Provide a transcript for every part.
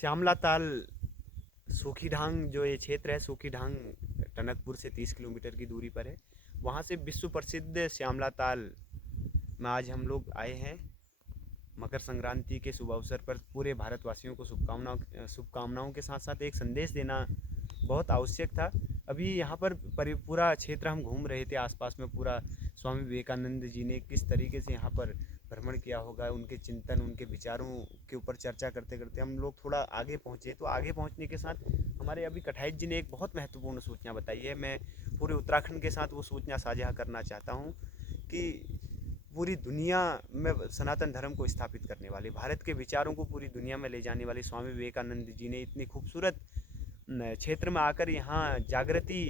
श्यामला ताल सूखीढांग जो ये क्षेत्र है, सूखीढांग टनकपुर से 30 किलोमीटर की दूरी पर है। वहाँ से विश्व प्रसिद्ध श्यामला ताल में आज हम लोग आए हैं। मकर संक्रांति के शुभ अवसर पर पूरे भारतवासियों को शुभकामनाओं के साथ साथ एक संदेश देना बहुत आवश्यक था। अभी यहाँ पर पूरा क्षेत्र हम घूम रहे थे, आसपास में पूरा स्वामी विवेकानंद जी ने किस तरीके से यहाँ पर भ्रमण किया होगा, उनके चिंतन, उनके विचारों के ऊपर चर्चा करते करते हम लोग थोड़ा आगे पहुँचे। तो आगे पहुँचने के साथ हमारे अभी कठाइच जी ने एक बहुत महत्वपूर्ण सूचना बताई है। मैं पूरे उत्तराखंड के साथ वो सूचना साझा करना चाहता हूँ कि पूरी दुनिया में सनातन धर्म को स्थापित करने वाले, भारत के विचारों को पूरी दुनिया में ले जाने वाले स्वामी विवेकानंद जी ने इतनी खूबसूरत क्षेत्र में आकर यहाँ जागृति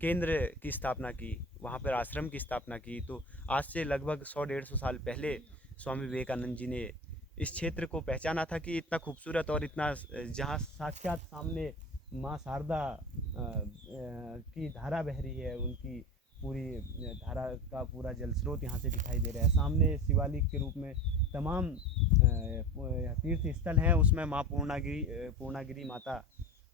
केंद्र की स्थापना की, वहाँ पर आश्रम की स्थापना की। तो आज से लगभग 100-150 साल पहले स्वामी विवेकानंद जी ने इस क्षेत्र को पहचाना था कि इतना खूबसूरत और इतना जहाँ साक्षात सामने माँ शारदा की धारा बह रही है, उनकी पूरी धारा का पूरा जल स्रोत यहाँ से दिखाई दे रहा है। सामने शिवालिक के रूप में तमाम तीर्थ स्थल हैं, उसमें माँ पूर्णागिरी माता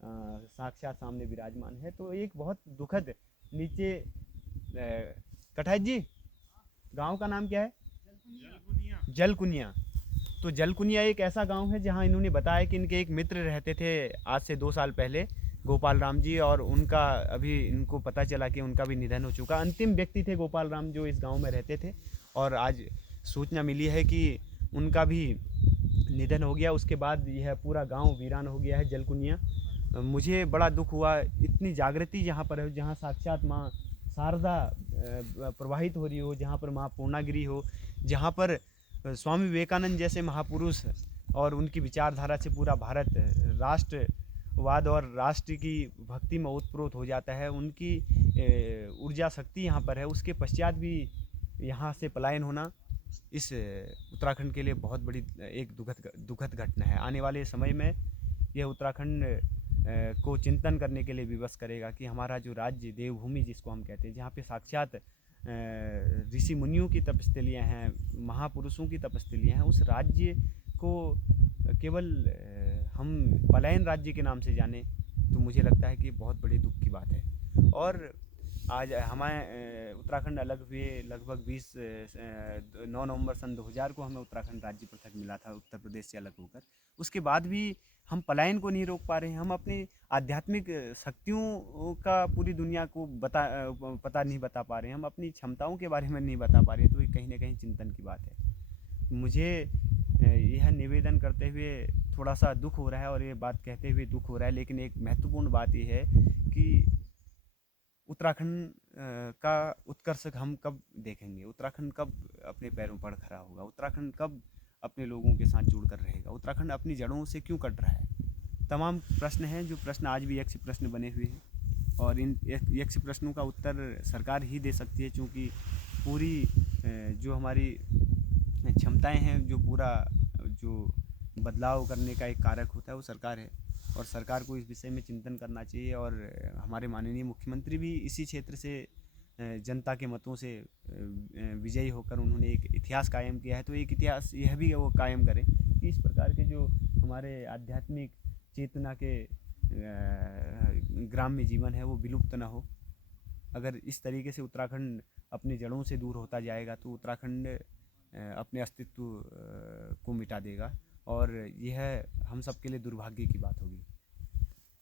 साक्षात सामने विराजमान है। तो एक बहुत दुखद नीचे कठाई जी, गांव का नाम क्या है? जलकुनिया। तो जलकुनिया एक ऐसा गांव है जहां इन्होंने बताया कि इनके एक मित्र रहते थे आज से 2 साल पहले, गोपाल राम जी, और उनका अभी इनको पता चला कि उनका भी निधन हो चुका। अंतिम व्यक्ति थे गोपाल राम जो इस गांव में रहते थे, और आज सूचना मिली है कि उनका भी निधन हो गया। उसके बाद यह पूरा गांव वीरान हो गया है, जलकुनिया। मुझे बड़ा दुख हुआ, इतनी जागृति जहाँ पर है, जहाँ साक्षात माँ शारदा प्रवाहित हो रही हो, जहाँ पर माँ पूर्णागिरी हो, जहाँ पर स्वामी विवेकानंद जैसे महापुरुष और उनकी विचारधारा से पूरा भारत राष्ट्रवाद और राष्ट्र की भक्ति में ओतप्रोत हो जाता है। उनकी ऊर्जा शक्ति यहाँ पर है। उसके पश्चात भी यहाँ से पलायन होना इस उत्तराखंड के लिए बहुत बड़ी एक दुखद घटना है। आने वाले समय में यह उत्तराखंड को चिंतन करने के लिए विवश करेगा कि हमारा जो राज्य, देवभूमि जिसको हम कहते हैं, जहाँ पे साक्षात ऋषि मुनियों की तपस्थलियाँ हैं, महापुरुषों की तपस्थलियाँ हैं, उस राज्य को केवल हम पलायन राज्य के नाम से जाने, तो मुझे लगता है कि बहुत बड़े दुख की बात है। और आज हमारे उत्तराखंड अलग हुए लगभग 9 नवंबर सन 2000 को हमें उत्तराखंड राज्य पृथक मिला था उत्तर प्रदेश से अलग होकर। उसके बाद भी हम पलायन को नहीं रोक पा रहे हैं। हम अपनी आध्यात्मिक शक्तियों का पूरी दुनिया को पता नहीं बता पा रहे हैं। हम अपनी क्षमताओं के बारे में नहीं बता पा रहे हैं। तो ये कहीं ना कहीं चिंतन की बात है। मुझे यह निवेदन करते हुए थोड़ा सा दुख हो रहा है और ये बात कहते हुए दुख हो रहा है, लेकिन एक महत्वपूर्ण बात यह है कि उत्तराखंड का उत्कर्ष हम कब देखेंगे? उत्तराखंड कब अपने पैरों पर खड़ा होगा? उत्तराखंड कब अपने लोगों के साथ जुड़कर रहेगा? उत्तराखंड अपनी जड़ों से क्यों कट रहा है? तमाम प्रश्न हैं, जो प्रश्न आज भी यक्ष प्रश्न बने हुए हैं, और इन यक्ष प्रश्नों का उत्तर सरकार ही दे सकती है, क्योंकि पूरी जो हमारी क्षमताएं हैं, जो पूरा जो बदलाव करने का एक कारक होता है, वो सरकार है। और सरकार को इस विषय में चिंतन करना चाहिए। और हमारे माननीय मुख्यमंत्री भी इसी क्षेत्र से जनता के मतों से विजयी होकर उन्होंने एक इतिहास कायम किया है। तो एक इतिहास यह भी वो कायम करें कि इस प्रकार के जो हमारे आध्यात्मिक चेतना के ग्राम्य जीवन है वो विलुप्त ना हो। अगर इस तरीके से उत्तराखंड अपनी जड़ों से दूर होता जाएगा तो उत्तराखंड अपने अस्तित्व को मिटा देगा, और यह हम सब के लिए दुर्भाग्य की बात होगी।